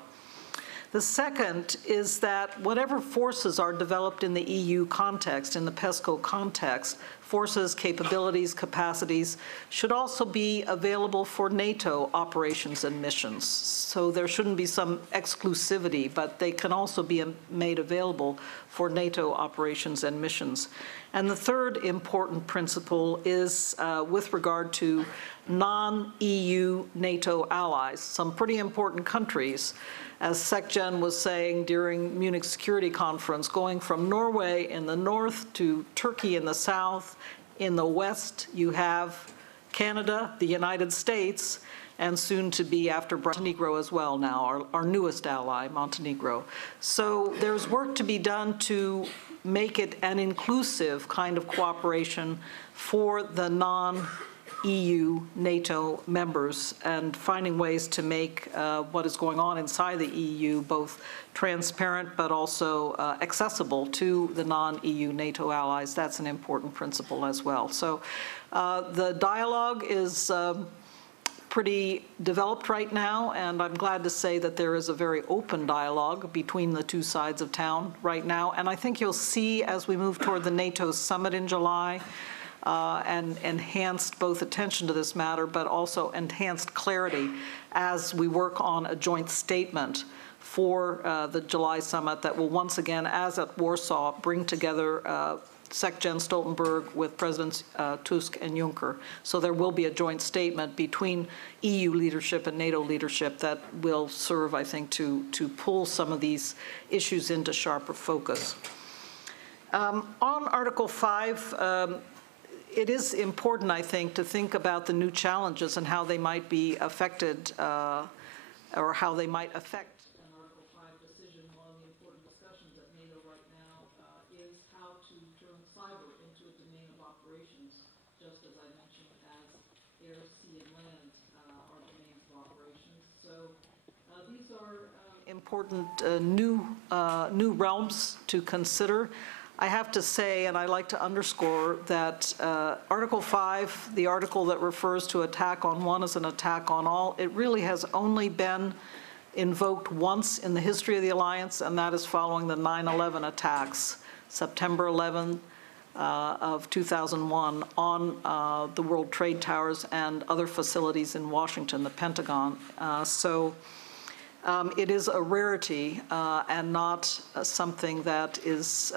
The second is that whatever forces are developed in the EU context, in the PESCO context, forces, capabilities, capacities, should also be available for NATO operations and missions. So there shouldn't be some exclusivity, but they can also be made available for NATO operations and missions. And the third important principle is with regard to non-EU NATO allies, some pretty important countries. As SecGen was saying during Munich Security Conference, going from Norway in the north to Turkey in the south. In the west, you have Canada, the United States, and soon to be after Montenegro as well now, our newest ally, Montenegro. So there's work to be done to make it an inclusive kind of cooperation for the non-EU NATO members and finding ways to make what is going on inside the EU both transparent but also accessible to the non-EU NATO allies. That's an important principle as well. So the dialogue is pretty developed right now, and I'm glad to say that there is a very open dialogue between the two sides of town right now. And I think you'll see as we move toward the NATO summit in July, and enhanced both attention to this matter, but also enhanced clarity as we work on a joint statement for the July summit that will once again, as at Warsaw, bring together SecGen Stoltenberg with Presidents Tusk and Juncker. So there will be a joint statement between EU leadership and NATO leadership that will serve, I think, to pull some of these issues into sharper focus. On Article 5, it is important, I think, to think about the new challenges and how they might be affected or how they might affect an Article 5 decision. One of the important discussions at NATO right now is how to turn cyber into a domain of operations, just as I mentioned, as air, sea, and land are domains of operations. So these are important new realms to consider. I have to say, and I like to underscore, that Article 5, the article that refers to attack on one as an attack on all, it really has only been invoked once in the history of the alliance, and that is following the 9/11 attacks, September 11 of 2001, on the World Trade Towers and other facilities in Washington, the Pentagon. It is a rarity and not something that is,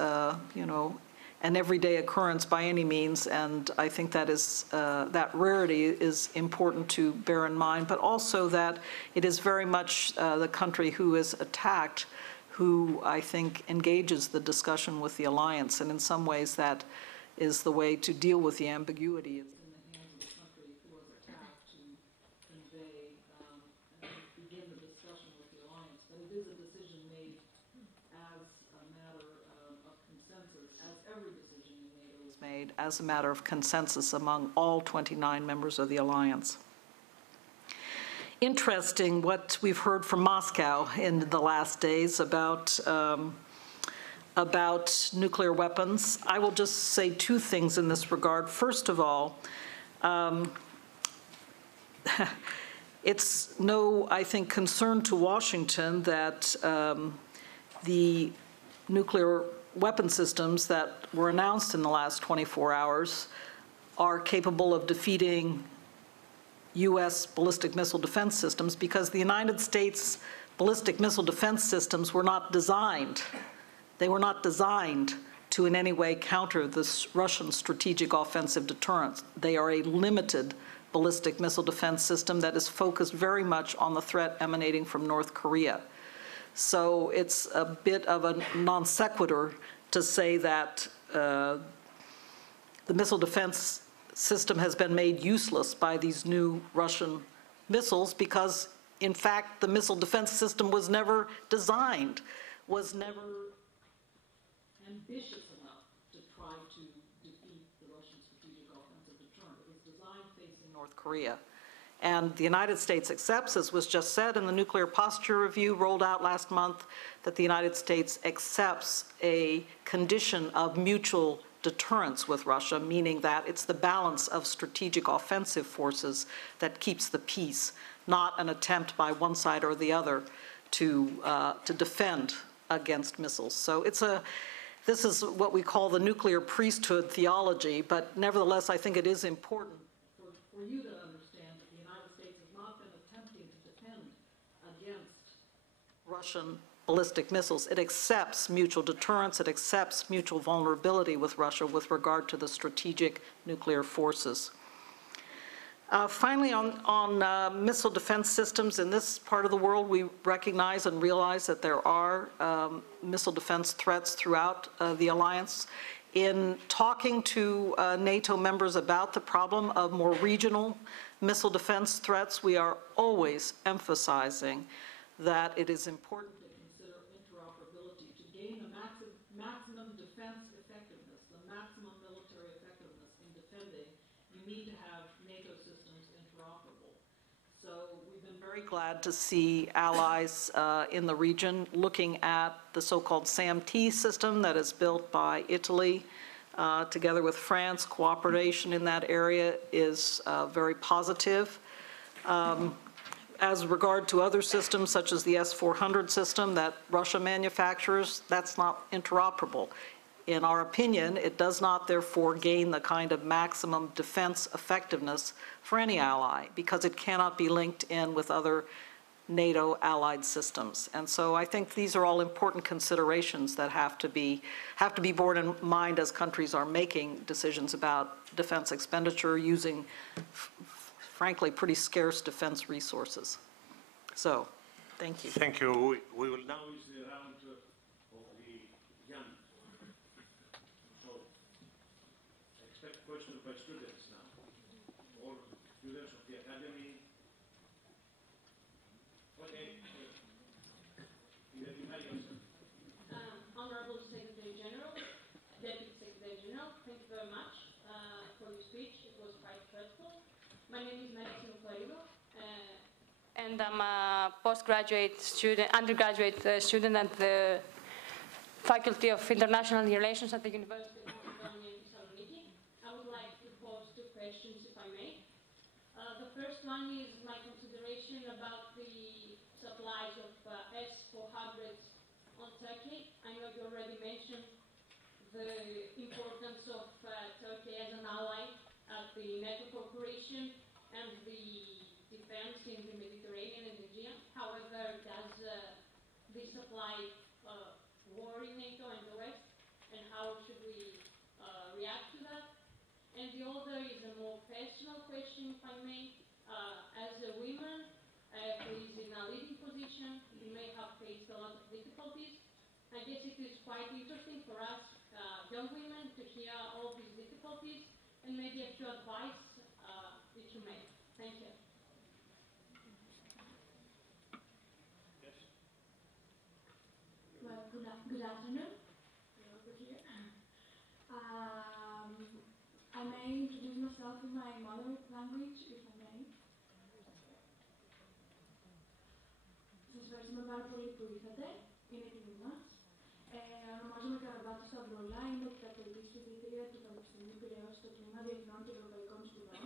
an everyday occurrence by any means. And I think that is that rarity is important to bear in mind, but also that it is very much the country who is attacked who I think engages the discussion with the alliance. And in some ways, that is the way to deal with the ambiguity. As a matter of consensus among all 29 members of the alliance. Interesting what we've heard from Moscow in the last days about nuclear weapons. I will just say two things in this regard. First of all, it's no, I think, concern to Washington that the nuclear weapon systems that were announced in the last 24 hours are capable of defeating U.S. ballistic missile defense systems, because the United States ballistic missile defense systems were not designed. They were not designed to in any way counter this Russian strategic offensive deterrence. They are a limited ballistic missile defense system that is focused very much on the threat emanating from North Korea. So it's a bit of a non sequitur to say that the missile defense system has been made useless by these new Russian missiles, because, in fact, the missile defense system was never designed, was never ambitious enough to try to defeat the Russian strategic offensive deterrent. It was designed facing North Korea. And the United States accepts, as was just said in the Nuclear Posture Review rolled out last month, that the United States accepts a condition of mutual deterrence with Russia, meaning that it's the balance of strategic offensive forces that keeps the peace, not an attempt by one side or the other to defend against missiles. So this is what we call the nuclear priesthood theology, but nevertheless, I think it is important for you to understand that the United States has not been attempting to defend against Russian ballistic missiles. It accepts mutual deterrence. It accepts mutual vulnerability with Russia with regard to the strategic nuclear forces. Finally, on missile defense systems, in this part of the world, we recognize and realize that there are missile defense threats throughout the alliance. In talking to NATO members about the problem of more regional missile defense threats, we are always emphasizing that it is important to consider interoperability to gain the maximum defense effectiveness, the maximum military effectiveness in defending. You need to have NATO systems interoperable. So we've been very glad to see allies in the region looking at the so-called SAM-T system that is built by Italy together with France. Cooperation in that area is very positive. As regard to other systems, such as the S-400 system that Russia manufactures, that's not interoperable. In our opinion, it does not therefore gain the kind of maximum defense effectiveness for any ally, because it cannot be linked in with other NATO allied systems. And so I think these are all important considerations that have to be borne in mind as countries are making decisions about defense expenditure using frankly, pretty scarce defense resources. So, thank you. Thank you. We will now use the round of the young. So, I expect questions by students now, or students of the academy. Okay. Honorable Secretary General, Deputy Secretary General, thank you very much for your speech. It was quite thoughtful. My name is and I'm a postgraduate student, undergraduate student at the Faculty of International Relations at the University of Thessaloniki. I would like to pose two questions, if I may. The first one is my consideration about the supplies of S-400s on Turkey. I know you already mentioned the importance of Turkey as an ally at the NATO cooperation and the defense in the Mediterranean and Aegean. However, does this apply war in NATO and the West, and how should we react to that? And the other is a more personal question, if I may. As a woman who is in a leading position, you may have faced a lot of difficulties. I guess it is quite interesting for us young women to hear all these difficulties and maybe a few advice that you may. Thank you. Well, good afternoon. Over here. I may introduce myself in my mother language, if I may. Σας ευχαριστούμε πάρα πολύ που ήρθατε. Είναι τιμή μας. Ονομάζομαι Καραμπάτου Σταυρολά. Είμαι κατοικητής φοιτήτρια του Πανεπιστημίου Πειραιώς στο τμήμα Διεθνών και Ευρωπαϊκών Σπουδών.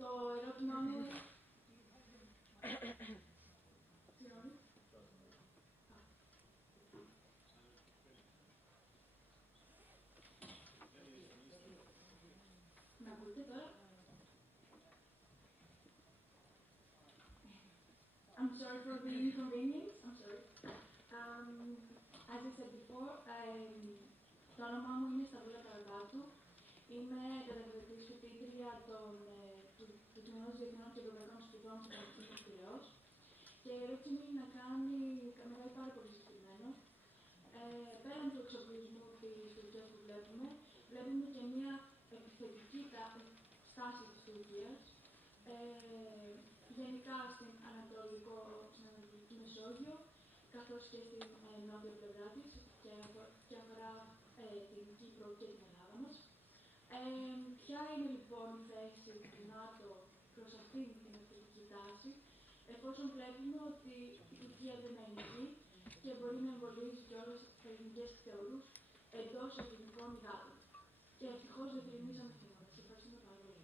Το ερώτημά μου... Να ακούτε τώρα? I'm sorry for the inconvenience. I'm sorry. As I said before, το όνομά μου είναι Σταυρούλα Καραμπάτου. Είμαι κατακριτής φοιτήτρια του Τμήματος Διεθνών και Ευρωπαϊκών Σπουδών στο Πανεπιστήμιο Πειραιώς. Και η ερώτηση μου είναι να κάνει πάρα πολύ συγκεκριμένο. Πέραν του εξοπλισμού της Τουρκίας που βλέπουμε και μια επιθετική στάση της Τουρκίας γενικά στην Ανατολική Μεσόγειο, καθώς και στην νότια πλευρά της και αφορά την Κύπρο και την Ελλάδα μας. Ποια είναι λοιπόν η θέση του ΝΑΤΟ προς αυτήν την επιθετική τάση, εφόσον βλέπουμε ότι η Τουρκία δεν είναι εκεί και μπορεί να εμβολιάζει και όλες τις ελληνικές κτεωρούς εντός ελληνικών υδάτων. Και ευτυχώς δεν διεμίζαμε θύματα. Σας ευχαριστούμε πάρα πολύ.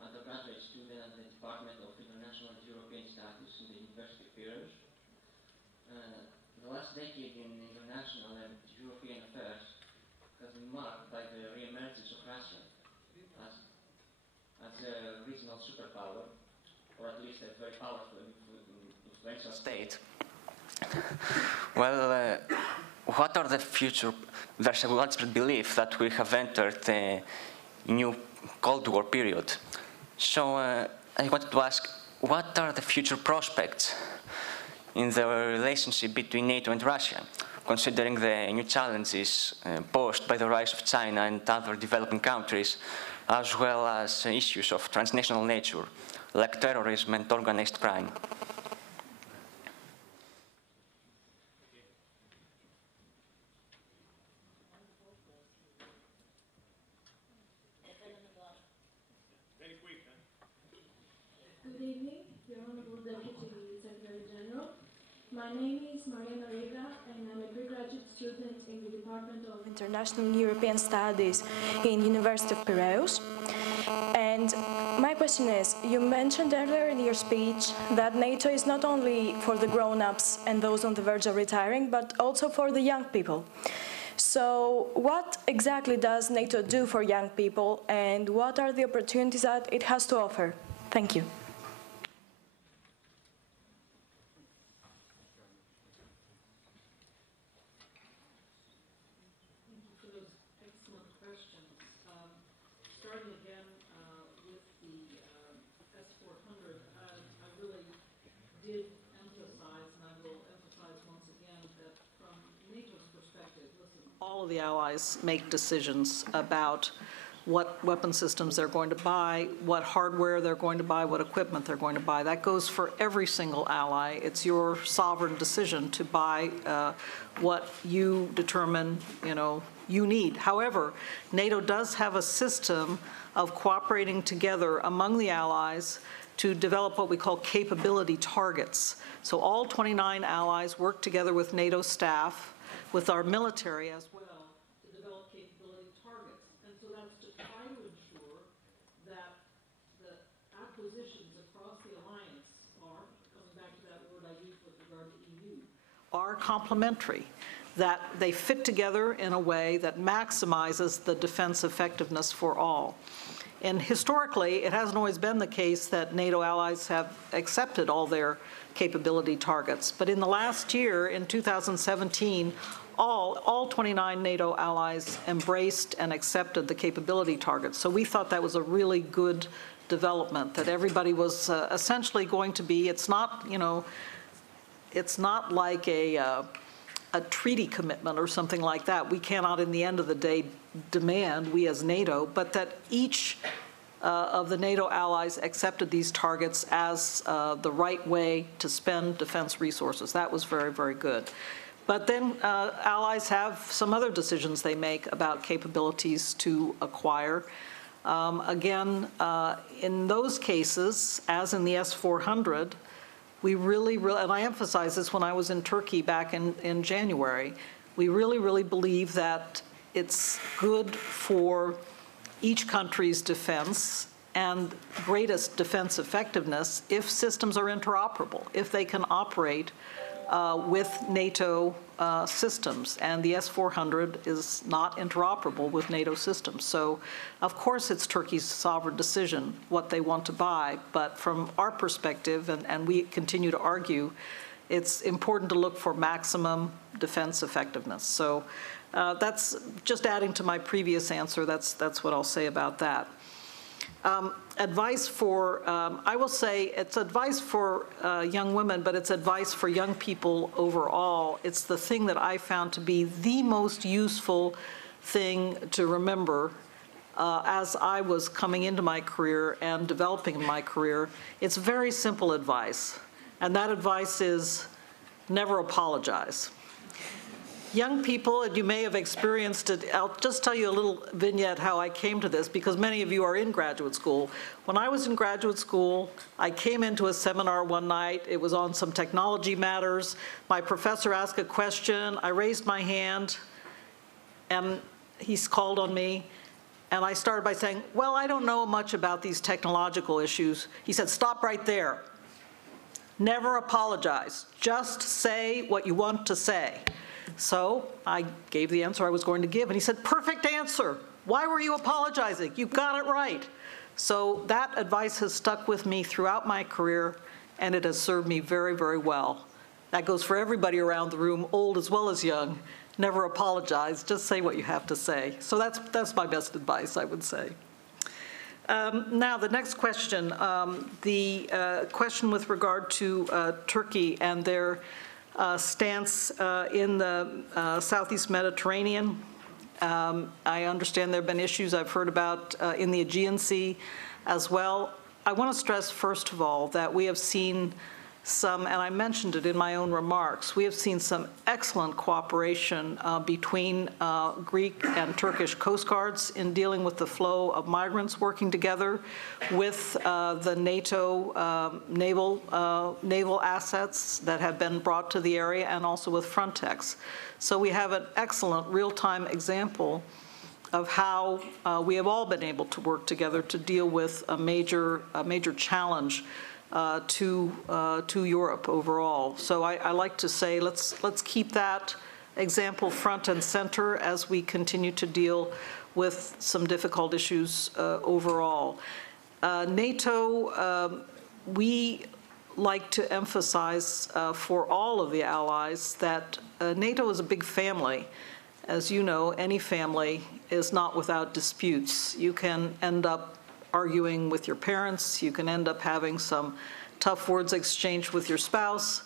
undergraduate student at the Department of International and European Studies in the University of Pera. The last decade in international and European affairs has been marked by the re-emergence of Russia as a regional superpower, or at least a very powerful influential state. Well, what are the future? There's a widespread belief that we have entered a new Cold War period. So I wanted to ask, what are the future prospects in the relationship between NATO and Russia, considering the new challenges posed by the rise of China and other developing countries, as well as issues of transnational nature, like terrorism and organized crime? Good evening, the Honorable Deputy Secretary General. My name is and I'm a pre-graduate student in the Department of International and European Studies in University of Piraeus. And my question is, you mentioned earlier in your speech that NATO is not only for the grown-ups and those on the verge of retiring, but also for the young people. So what exactly does NATO do for young people, and what are the opportunities that it has to offer? Thank you. All of the allies make decisions about what weapon systems they're going to buy, what hardware they're going to buy, what equipment they're going to buy. That goes for every single ally. It's your sovereign decision to buy what you determine, you need. However, NATO does have a system of cooperating together among the allies to develop what we call capability targets. So all 29 allies work together with NATO staff, with our military as well, to develop capability targets. And so that's to try to ensure that the acquisitions across the alliance are, coming back to that word I used with regard to EU, are complementary, that they fit together in a way that maximizes the defense effectiveness for all. And historically, it hasn't always been the case that NATO allies have accepted all their capability targets. But in the last year, in 2017, all 29 NATO allies embraced and accepted the capability targets. So we thought that was a really good development, that everybody was essentially going to be, it's not, it's not like a treaty commitment or something like that. We cannot, in the end of the day, demand, we as NATO, but that each of the NATO allies accepted these targets as the right way to spend defense resources. That was very, very good. But then allies have some other decisions they make about capabilities to acquire. Again, in those cases, as in the S-400, we really, and I emphasized this when I was in Turkey back in January, we really believe that it's good for each country's defense and greatest defense effectiveness if systems are interoperable, if they can operate with NATO systems. And the S-400 is not interoperable with NATO systems. So, of course, it's Turkey's sovereign decision what they want to buy. But from our perspective, and we continue to argue, it's important to look for maximum defense effectiveness. So that's just adding to my previous answer. That's what I'll say about that. Advice for, I will say it's advice for young women, but it's advice for young people overall. It's the thing that I found to be the most useful thing to remember as I was coming into my career and developing my career. It's very simple advice, and that advice is never apologize. Young people, and you may have experienced it, I'll just tell you a little vignette how I came to this, because many of you are in graduate school. When I was in graduate school, I came into a seminar one night. It was on some technology matters. My professor asked a question. I raised my hand, and he's called on me. And I started by saying, well, I don't know much about these technological issues. He said, stop right there. Never apologize. Just say what you want to say. So I gave the answer I was going to give, and he said, perfect answer. Why were you apologizing? You got it right. So that advice has stuck with me throughout my career, and it has served me very, very well. That goes for everybody around the room, old as well as young. Never apologize, just say what you have to say. So that's my best advice, I would say. Now, the next question, the question with regard to Turkey and their stance in the Southeast Mediterranean. I understand there have been issues I've heard about in the Aegean Sea as well. I want to stress, first of all, that we have seen some, and I mentioned it in my own remarks, we have seen some excellent cooperation between Greek and Turkish coast guards in dealing with the flow of migrants, working together with the NATO naval assets that have been brought to the area, and also with Frontex. So we have an excellent real-time example of how we have all been able to work together to deal with a major challenge to Europe overall. So I like to say let's keep that example front and center as we continue to deal with some difficult issues overall. NATO, we like to emphasize for all of the allies that NATO is a big family. As you know, any family is not without disputes. You can end up arguing with your parents. You can end up having some tough words exchanged with your spouse.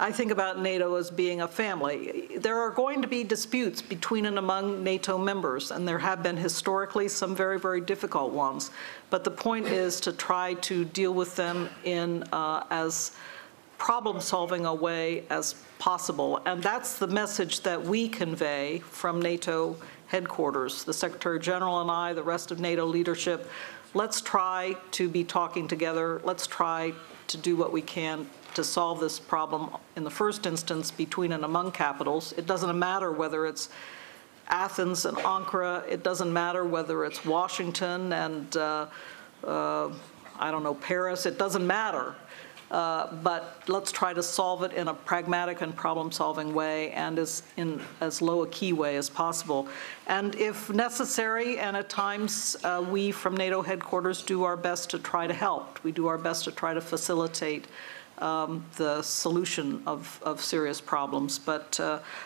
I think about NATO as being a family. There are going to be disputes between and among NATO members, and there have been historically some very, very difficult ones. But the point is to try to deal with them in as problem-solving a way as possible. And that's the message that we convey from NATO headquarters, the Secretary General and I, the rest of NATO leadership. Let's try to be talking together. Let's try to do what we can to solve this problem in the first instance between and among capitals. It doesn't matter whether it's Athens and Ankara. It doesn't matter whether it's Washington and, I don't know, Paris. It doesn't matter. But let's try to solve it in a pragmatic and problem-solving way, and in as low a key way as possible. And if necessary, and at times we from NATO headquarters do our best to try to help. We do our best to try to facilitate the solution of serious problems. But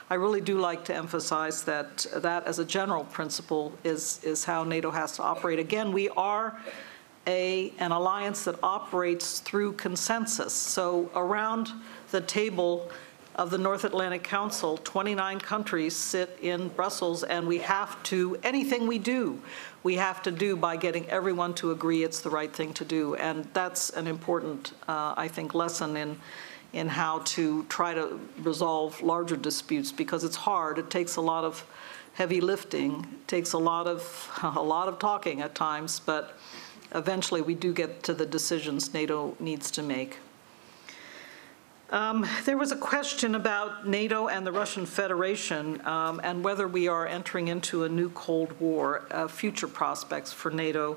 I really do like to emphasize that as a general principle is how NATO has to operate. Again, we are an alliance that operates through consensus. So around the table of the North Atlantic Council, 29 countries sit in Brussels, and we have to, anything we do, we have to do by getting everyone to agree it's the right thing to do. And that's an important, I think, lesson in how to try to resolve larger disputes, because it's hard. It takes a lot of heavy lifting. It takes a lot of talking at times, but eventually we do get to the decisions NATO needs to make. There was a question about NATO and the Russian Federation and whether we are entering into a new Cold War, future prospects for NATO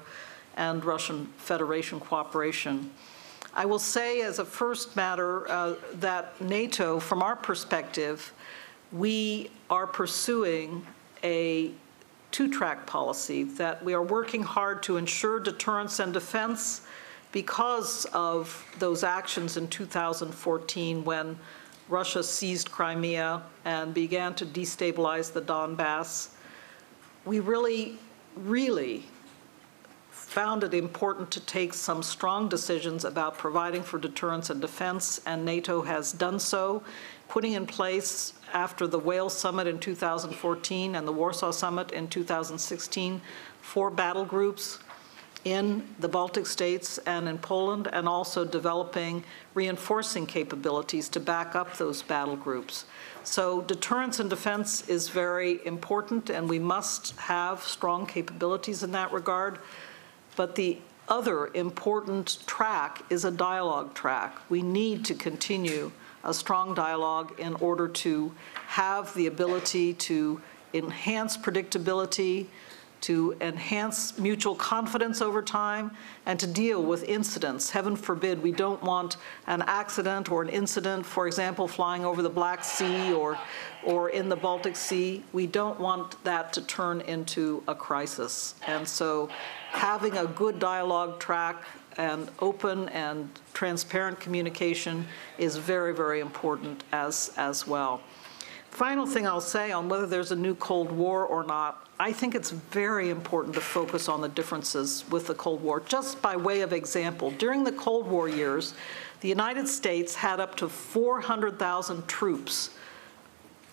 and Russian Federation cooperation. I will say as a first matter that NATO, from our perspective, we are pursuing a two-track policy, that we are working hard to ensure deterrence and defense because of those actions in 2014 when Russia seized Crimea and began to destabilize the Donbass. We really, really found it important to take some strong decisions about providing for deterrence and defense, and NATO has done so, putting in place after the Wales Summit in 2014 and the Warsaw Summit in 2016, 4 battle groups in the Baltic states and in Poland, and also developing reinforcing capabilities to back up those battle groups. So deterrence and defense is very important, and we must have strong capabilities in that regard. But the other important track is a dialogue track. We need to continue a strong dialogue in order to have the ability to enhance predictability, to enhance mutual confidence over time, and to deal with incidents. Heaven forbid, we don't want an accident or an incident, for example, flying over the Black Sea or in the Baltic Sea. We don't want that to turn into a crisis. And so having a good dialogue track and open and transparent communication is very, very important as well. Final thing I'll say on whether there's a new Cold War or not, I think it's very important to focus on the differences with the Cold War. Just by way of example, during the Cold War years, the United States had up to 400,000 troops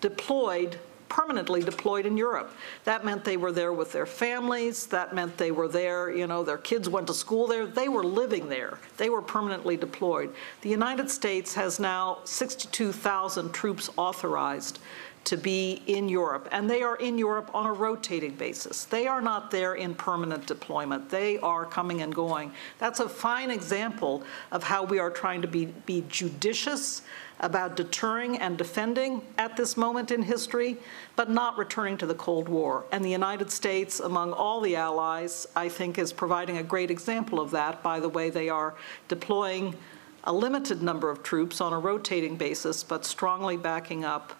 deployed, permanently deployed in Europe. That meant they were there with their families. That meant they were there, you know, their kids went to school there. They were living there. They were permanently deployed. The United States has now 62,000 troops authorized to be in Europe, and they are in Europe on a rotating basis. They are not there in permanent deployment. They are coming and going. That's a fine example of how we are trying to be judicious about deterring and defending at this moment in history, but not returning to the Cold War. And the United States, among all the allies, I think is providing a great example of that by the way they are deploying a limited number of troops on a rotating basis, but strongly backing up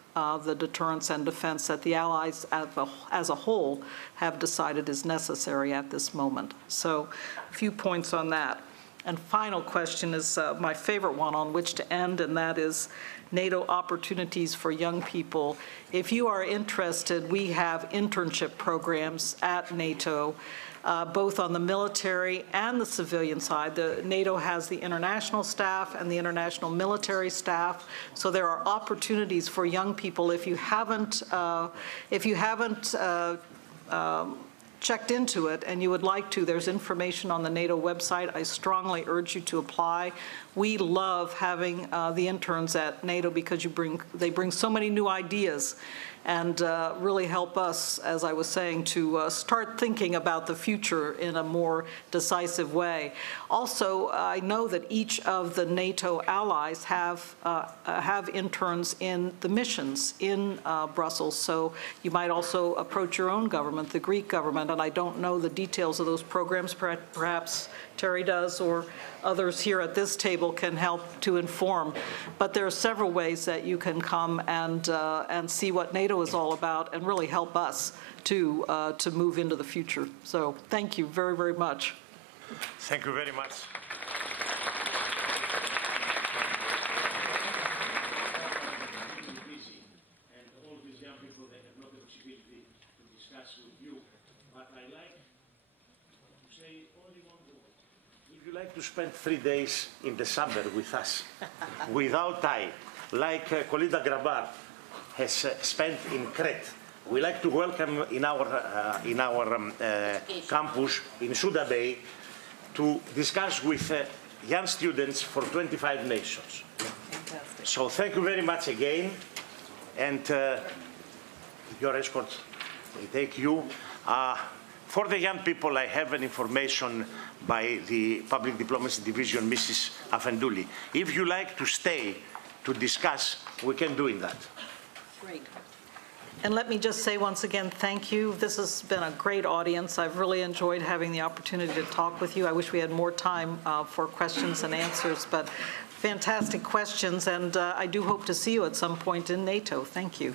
the deterrence and defense that the allies as a whole have decided is necessary at this moment. So a few points on that. And final question is my favorite one on which to end, and that is NATO opportunities for young people. If you are interested, we have internship programs at NATO, both on the military and the civilian side. NATO has the international staff and the international military staff, so there are opportunities for young people. If you haven't checked into it and you would like to, there's information on the NATO website. I strongly urge you to apply. We love having the interns at NATO because they bring so many new ideas and really help us, as I was saying, to start thinking about the future in a more decisive way. Also, I know that each of the NATO allies have interns in the missions in Brussels, so you might also approach your own government, the Greek government, and I don't know the details of those programs. Perhaps Terry does, or others here at this table can help to inform. But there are several ways that you can come and see what NATO is all about and really help us to move into the future. So thank you very, very much. Thank you very much. And all these young people, they have not the possibility to discuss with you. But I like to say only one word. If you like to spend 3 days in the summer with us, without tie, like Kolida Grabar has spent in Crete, we like to welcome in our campus in Suda Bay to discuss with young students for 25 nations. Fantastic. So thank you very much again, and your escort will take you. For the young people, I have an information by the Public Diplomacy Division, Mrs. Afendouli. If you like to stay to discuss, we can do that. Great. And let me just say once again, thank you. This has been a great audience. I've really enjoyed having the opportunity to talk with you. I wish we had more time for questions and answers, but fantastic questions, and I do hope to see you at some point in NATO. Thank you.